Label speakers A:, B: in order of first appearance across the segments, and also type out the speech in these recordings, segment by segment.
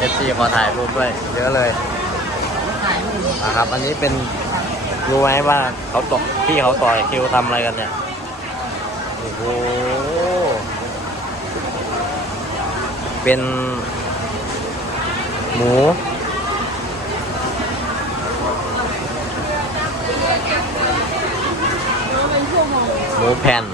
A: พี่ขอถ่ายรูปด้วยเยอะเลยนะครับ อันนี้เป็นรู้ไหมว่าเขาต่อพี่เขาต่อยคิวทำอะไรกันเนี่ยโอ้โหเป็น หมู หมูแผ่น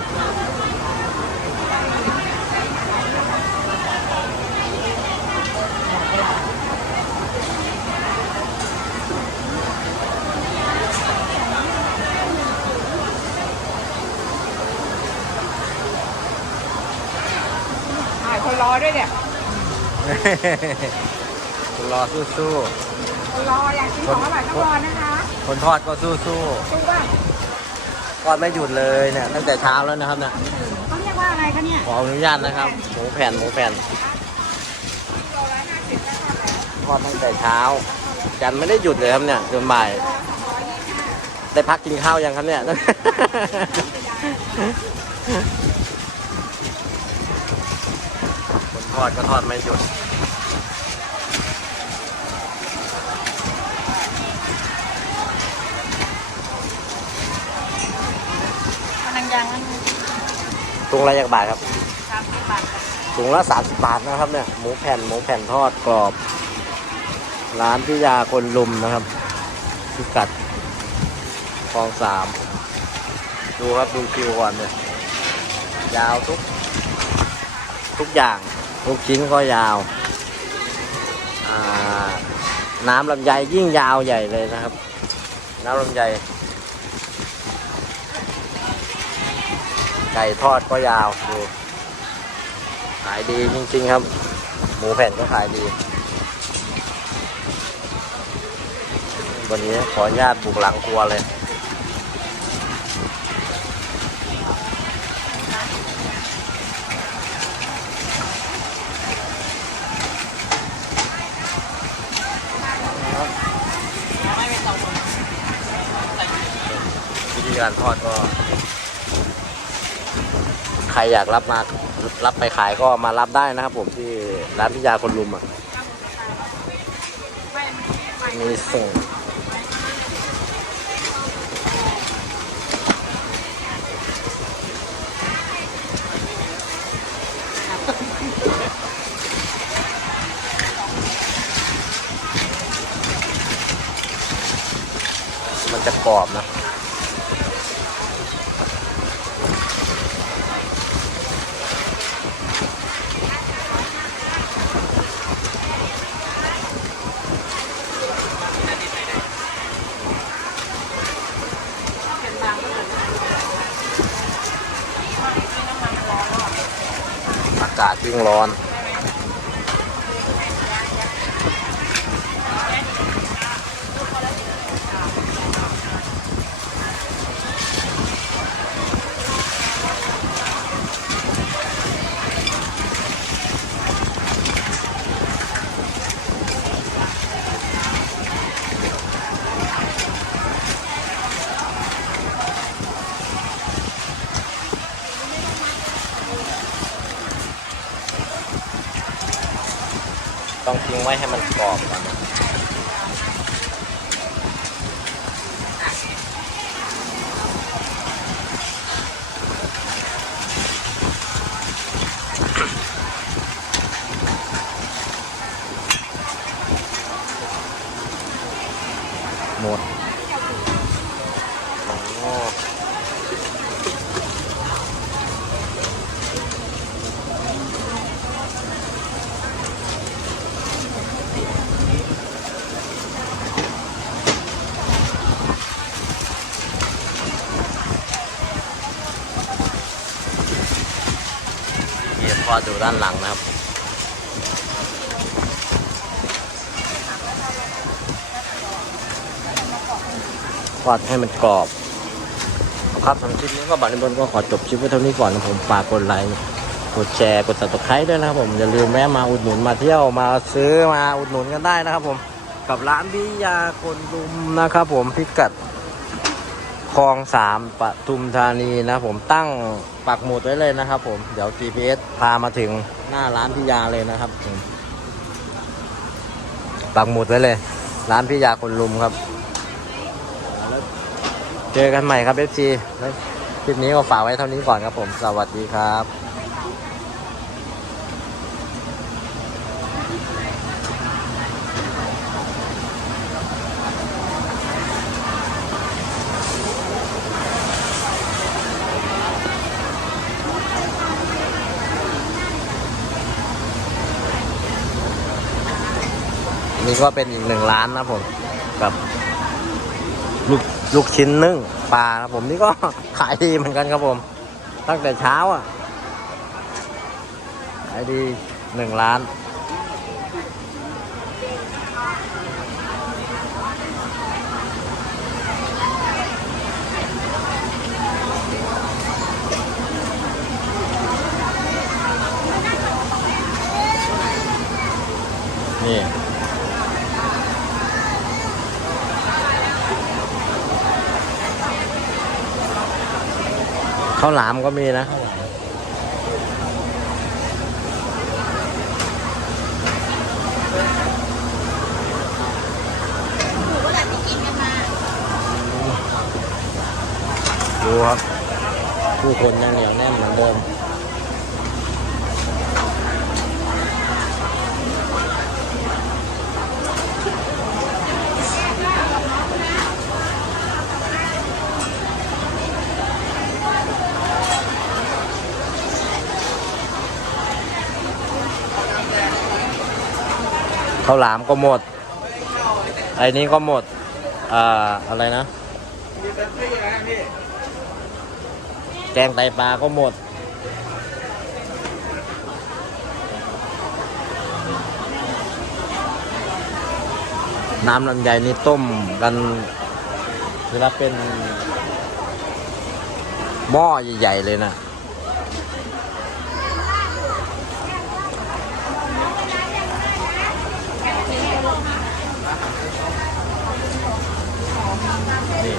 B: คนรอด้วยเนี่ย
A: รอสู้
B: คนรออยากกินของอร่อยต้องรอนะคะ
A: ๆ คนทอดก็สู้
B: สู้ป่ะ
A: ๆทอดไม่หยุดเลยเนี่ยตั้งแต่เช้าแล้วนะครับเนี่ย
B: เขาเรียกว่าอะไรคะเนี่ย
A: ขออนุญาตนะครับ หมูแผ่นหมูแผ่น
B: โลละห้าสิบแล้วก็แล้ว
A: ทอดตั้งแต่เช้า จันไม่ได้หยุดเลยครับเนี่ยจนบ่ายได้พักกินข้าวยังครับเนี่ย คน ทอดก็ทอดไม่หยุด
B: มันยังยัง
A: ถุงละยักบาทครับ
B: สามสิบบาท
A: ถุงละสามสิบบาทนะครับเนี่ยหมูแผ่นหมูแผ่นทอดกรอบ ร้านพิยาคนลุมนะครับพิกัดคลองสามดูครับดูคิวก่อนเลยยาวทุก ทุกอย่าง ทุกชิ้นก็ยาวน้ำลำไยยิ่งยาวใหญ่เลยนะครับ น้ำลำไยไก่ทอดก็ยาวดูขายดีจริง ๆ ครับ หมูแผ่นก็ขายดี วันนี้ขออนุญาตบุกหลังครัวเลย
B: ไม่เป็นเตา
A: วิ ธีการทอดก็ ใครอยากรับมารับไปขายก็มารับได้นะครับ ผมที่ร้านพิยาคนลุมอะมีส่งมันจะกรอบนะ ยิ่งร้อน ต้องทิ้งไว้ให้มันกรอบก่อนนะหมดโอ้ เดี๋ยวพอดูด้านหลังนะครับทอดให้มันกรอบ ครับสำหรับคลิปนี้ก็บัตรในบนก็ขอจบคลิปไว้เท่านี้ก่อนนะผมฝากกดไลค์กดแชร์กดติดตามด้วยนะครับผมอย่าลืมแวะมาอุดหนุนมาเที่ยวมาซื้อมาอุดหนุนกันได้นะครับผมกับร้านพิยาคนลุมนะครับผมพิกัด คลองสามปทุมธานีนะผมตั้งปักหมุดไว้เลยนะครับผม เดี๋ยว GPS พามาถึงหน้าร้านพิยาเลยนะครับผมปักหมุดไว้เลย ร้านพิยาคนลุมครับ เจอกันใหม่ครับเอฟซีคลิปนี้ก็ฝากไว้เท่านี้ก่อนครับผม สวัสดีครับ นี่ก็เป็นอีกหนึ่งร้านนะผม กับลูกลูกชิ้นนึ่งปลาครับผมนี่ก็ขายดีเหมือนกันครับผม ตั้งแต่เช้าอะขายดีหนึ่งร้านนี่ ข้าวหลามก็มีนะ
B: หมูก็แบบที่กินกันมา
A: ดูครับ ผู้คนยังเหนียวแน่นเหมือนเดิม ข้าวหลามก็หมด ไอ้นี้ก็หมด อ่า อะไรนะ แกงไตปลาก็หมด น้ำลำไยนี่ต้มกันคือถ้าเป็นหม้อใหญ่ ๆ เลยนะ นี่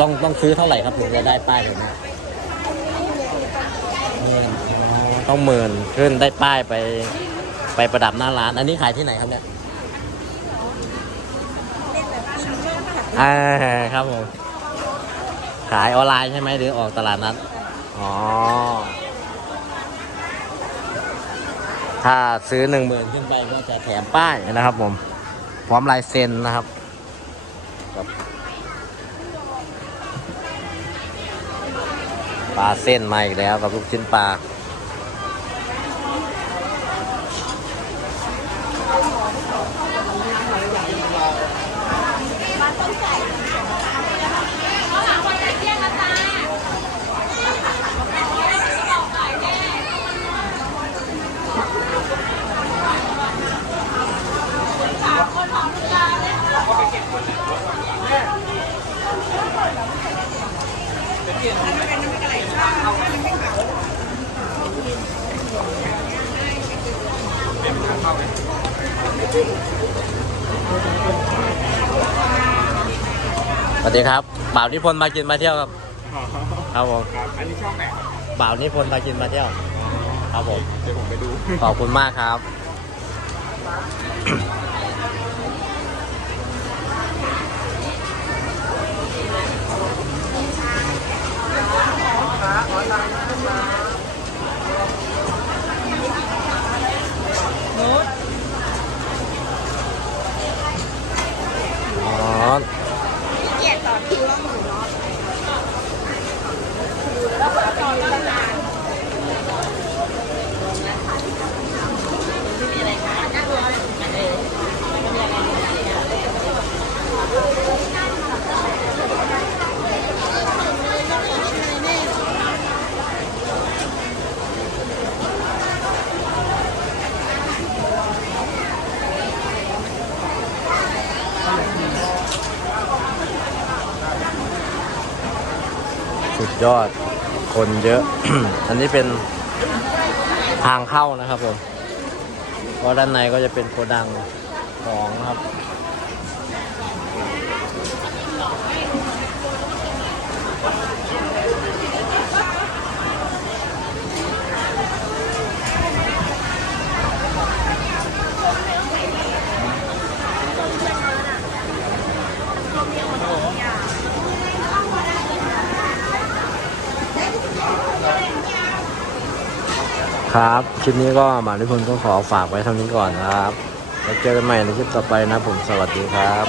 A: ต้องต้องซื้อเท่าไหร่ครับถึงจะได้ป้ายแบบนี้หมื่นอ๋อต้องหมื่นขึ้นได้ป้ายไปไปประดับหน้าร้าน อันนี้ขายที่ไหนครับเนี่ยอ่าครับผมขายออนไลน์ใช่ไหมหรือออกตลาดนัดอ๋อ ถ้าซื้อหนึ่งหมื่นขึ้นไปก็จะแถมป้ายนะครับผม พร้อมลายเซ็นนะครับ ปลาเส้นมาอีกแล้วกับลูกชิ้นปลา สวัสดีครับบ่าวนิพนธ์มากินมาเที่ยวครับครับผม
C: ครับอันนี้ช่องไหนครับ
A: บ่าวนิพนธ์มากินมาเที่ยวครับผม
C: เดี๋ยวผมไปดู
A: ขอบคุณมากครับ อ๋อ
B: เกียดต่อคิวแล้วหมูเนาะ
A: สุด ยอดคนเยอะ อันนี้เป็นทางเข้านะครับผมเพราะด้านในก็จะเป็นโกดังของนะครับ ครับ คลิปนี้ก็หมาทุกคนก็ขอฝากไว้เท่านี้ก่อนครับ แล้วเจอกันใหม่ในคลิปต่อไปนะผมสวัสดีครับ